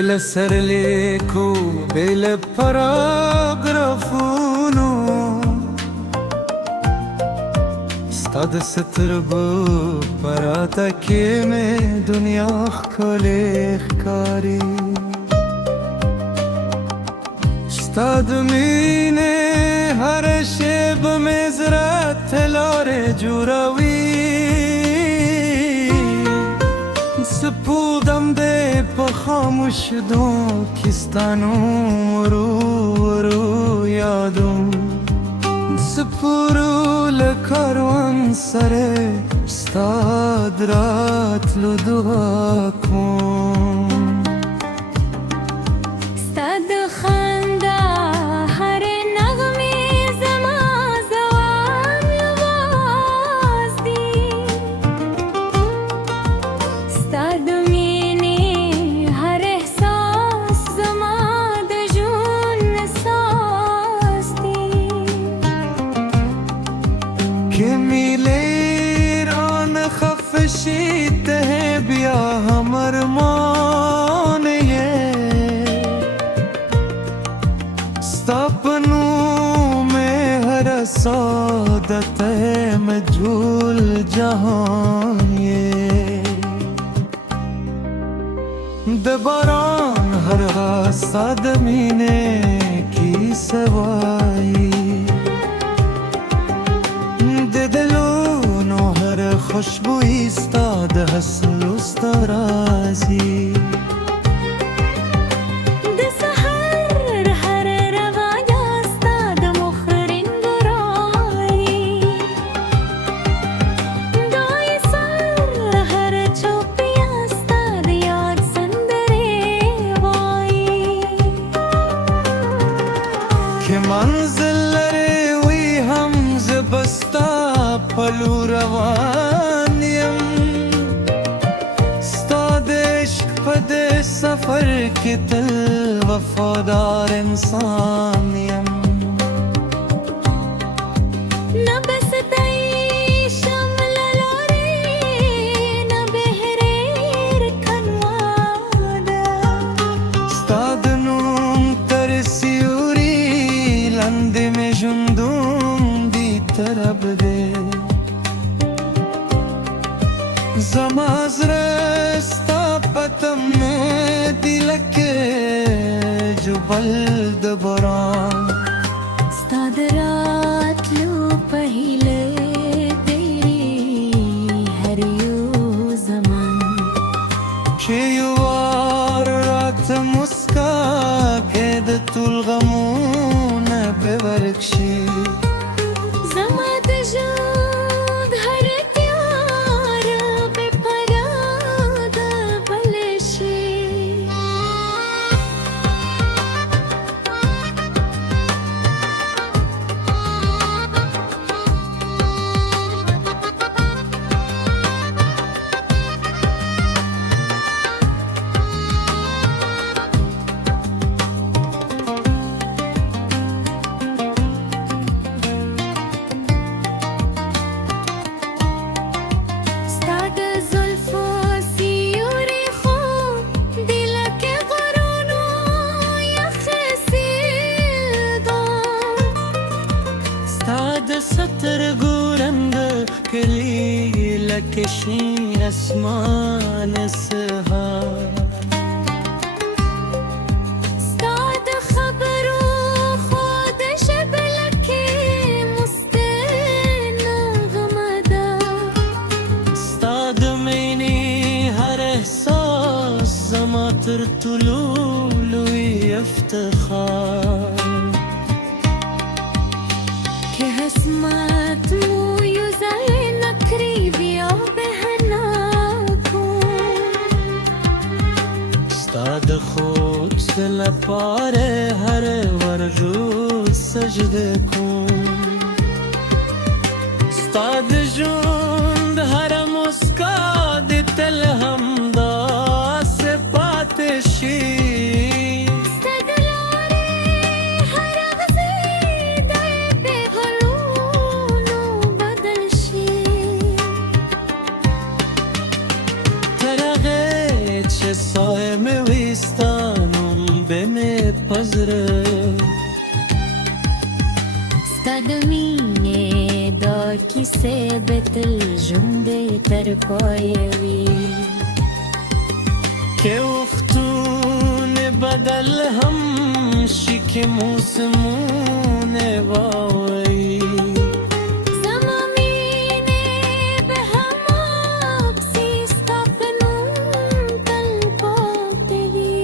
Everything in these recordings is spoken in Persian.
بلا سرليكو بلا paragrafunu ستاد ستربو براتا كيمي دنيا خليخ كاري ستاد ميني هر شب مزرات تلار جوراوي سپودم ده پا خاموش دون کستانو رو یادم سپورو لکاروان سره ستاد رات لو دعا کن ستاد خنده هر نغمه زما زوان لواز دی ستاد مینی هر احساس زما د جون احساس دی که میلیران خفشیده بیا همر مانه ستاپنو میں ہر سعادت ہے مجھول جہان یہ دباران ہر حسد مینے کی سوائی دلونو هر خوشبوئی استاد حسل استرازی د سحر هر روایا ستاد مخرین براری دای سر هر چوپیا ستاد یاد سندره وای که منزلره وی هم زبستا پلو روانیم ستاد عشق پد سفر کی تل وفادار انسانیم نه بستای شمل لاری نه بهریر کنواده ستاد نوم تر سیوری لند میں جندوم دی طرب دے زماز رستا پتم دلکے جو بلد بران ستاد راتلو پهیله تیری هر یو زمان که یوار رات مسکا کد طول غمون ببرکشی زما د ژوند هر تیار بې پراده بل شي ستر گورند کلی لکشی اسمان سهار ستاد خبرو خود شب لکه مستنغمده ستاد مینی هر احساس زما تر طلولوی افتخار که حسمت موی زل نکری بیا بهنا کن ستاد خود سل پاره هر ورجو سجده کن ستاد جوند هر مسکاد تل همدا سپاتشی صايم ويستان نظره ستادمینه دا کیسه بتل جنده تر پایوی که وختون بدل هم شک موسمون باوی زمامینه به هم آبسی ستاپنون تل پاپلی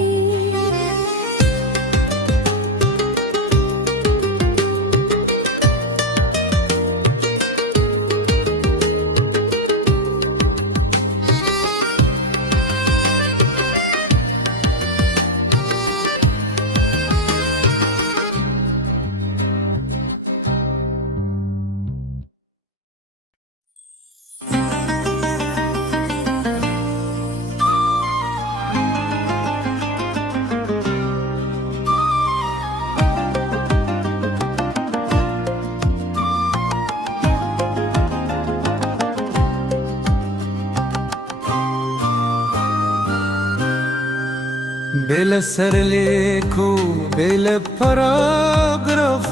بلا سرلیکو بلا پاراگرافونو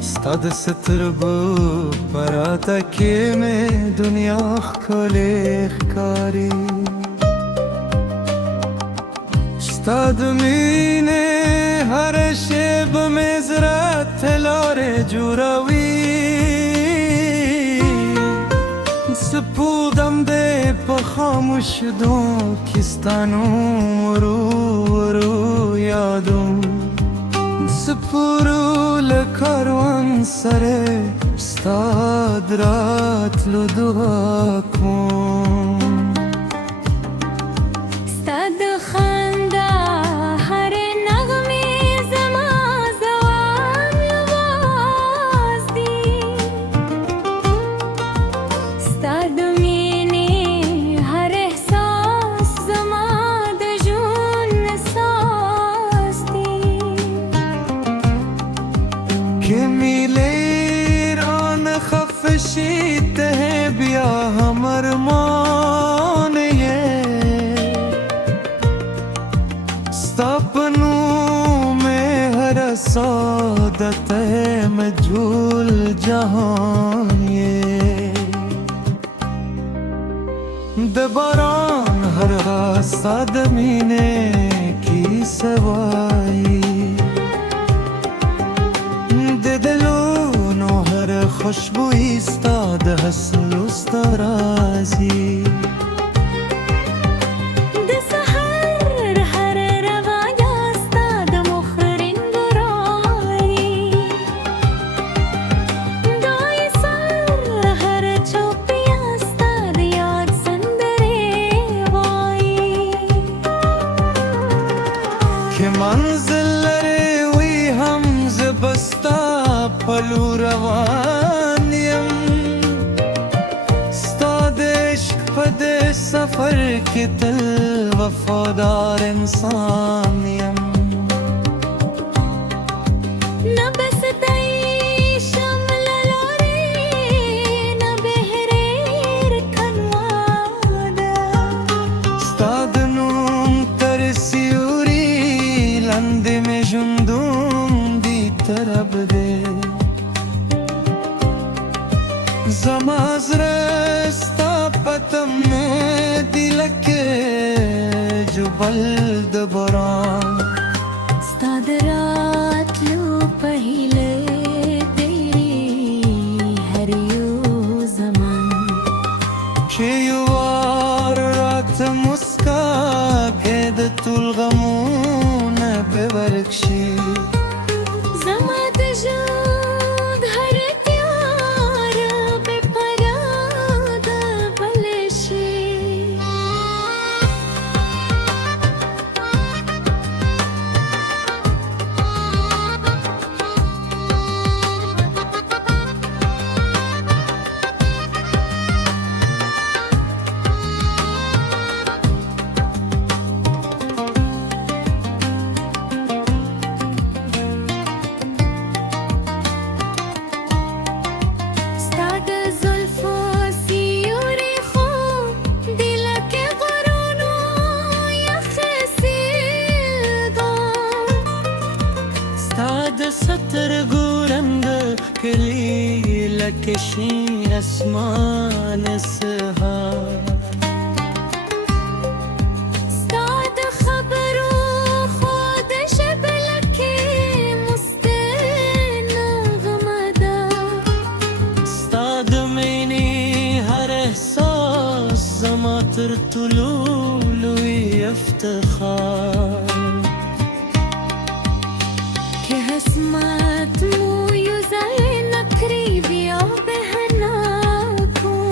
ستاد ستربو براتا که میں دنیا خلی خکاری ستاد مینه هر شب مزرات تلار جوراوی سپودم ده پا خاموش دو کستانو رو یادم سپورو لکاروان سره استاد رات لو دعا کن ستاد خنده هر نغمه زما زوان لواز دی ستاد مینه هر احساس زما د جون احساس دی که میلیر آن خفشیده بیا همر مانه ستاپنو میں ہر سعادت ہے مجھول جہان یہ دباران ہر راستہ دمینے کی سوائی دلونو هر خوشبوئی استاد حسن استرازی د سحر هر روایا ستاد مخرین برایی دای سر هر چوپیا ستاد یاد سندره وایی که منزلره وی هم زبستا پلو روانیم ستاد عشق پد سفر کی تل وفادار انسانیم نه بس دی شمل لاری نه بهریر کنواده ستاد نوم ترسیوری لندی میں جندوم دی طرف دے زماز رستا پتم دلک جو بلد بران ستاد راتلو پهیله دیری هر یو زمان که یوار رات مسکا گید طول غمون ببرکشی زما د ژوند هر تیار بې پراده بل شي كلي لك شي أسمان سهار استعد خبرو خود شبلكي مستنى غمدا استعد مني هر إحساس زماتر طلول افتخار كهسمات مو يزينك قريبي أو بهناكم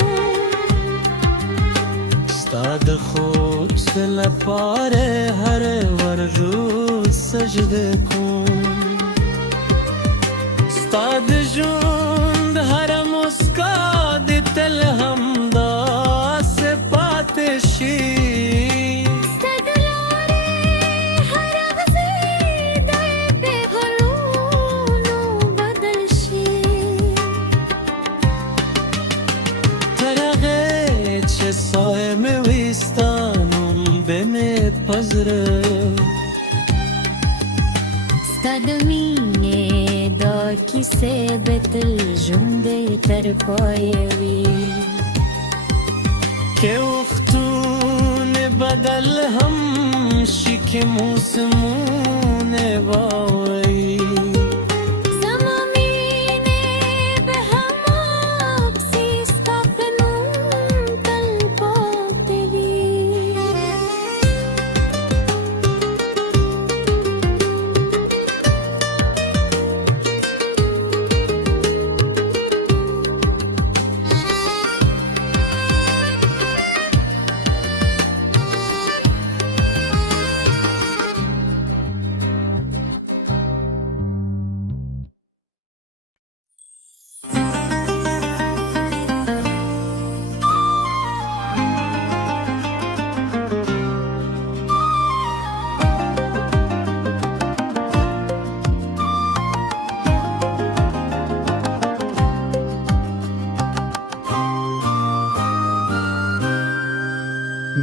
استعد خوب سلپاره هر ورجود سجدكم استعد جند هر مسکاد تلهم دا سپاتشی صايم ويستانم بمت پزره استدمینه دا کیسه بتل جنده تر پایوی که وقتون بدل هم شک موسمون باوی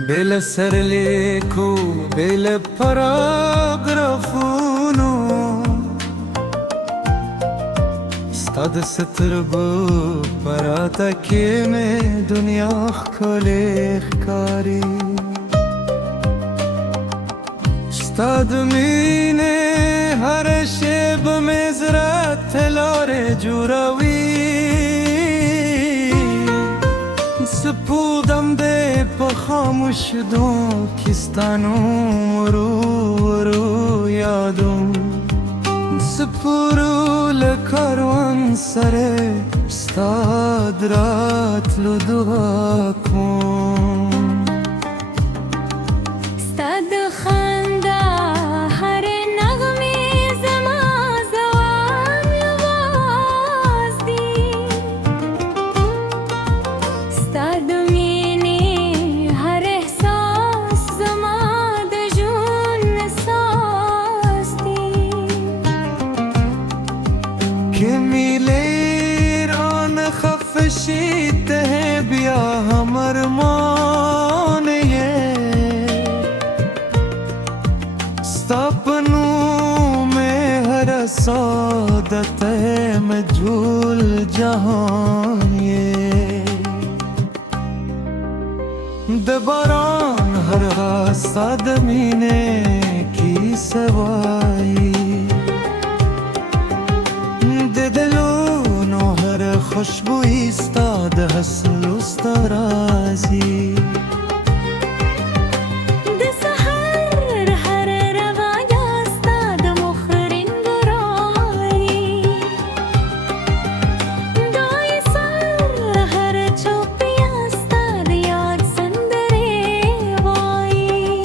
بلا سرليكو بلا باراغرافونو استاد ستربو براتا كيمي دنيا خلي خكاري استاد ميني هر شب مزرات تلار جوراوي سپودم ده پا خاموش دو کستانو رو یادم سپورو لکاروان سره استاد رات لو دعا کن استاد خنده هر نغمه زما زوان لباس دی استاد مینی هر احساس زما د جون احساس دی که میلیر آن خفشیته بیا همر مانه ستاپنو میں ہر سعادت مجھول جہان یہ دباران ہر غصد مینے کی سوائی دلونو هر خوشبوئی استاد حسل استرازی د سحر هر روایا استاد مخرن برای دای سر هر چوپیا استاد یاد سندره وای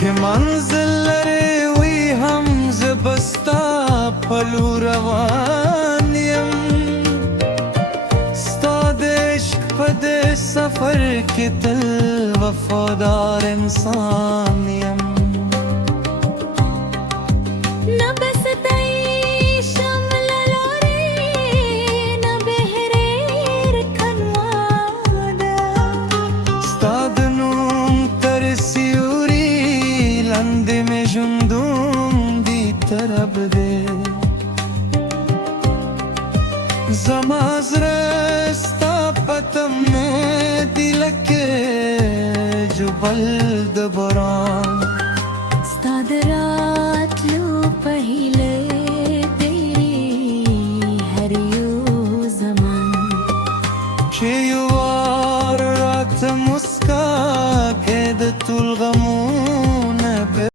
که منزلره وی هم زبستا پلو روانیم استاد عشق پد سفر کے تل وفادار انسانیم نه بس دی شمل لاری نه بهریر کنوادا استاد نوم ترسیوری لند میں جندوم دی طرف دے زمان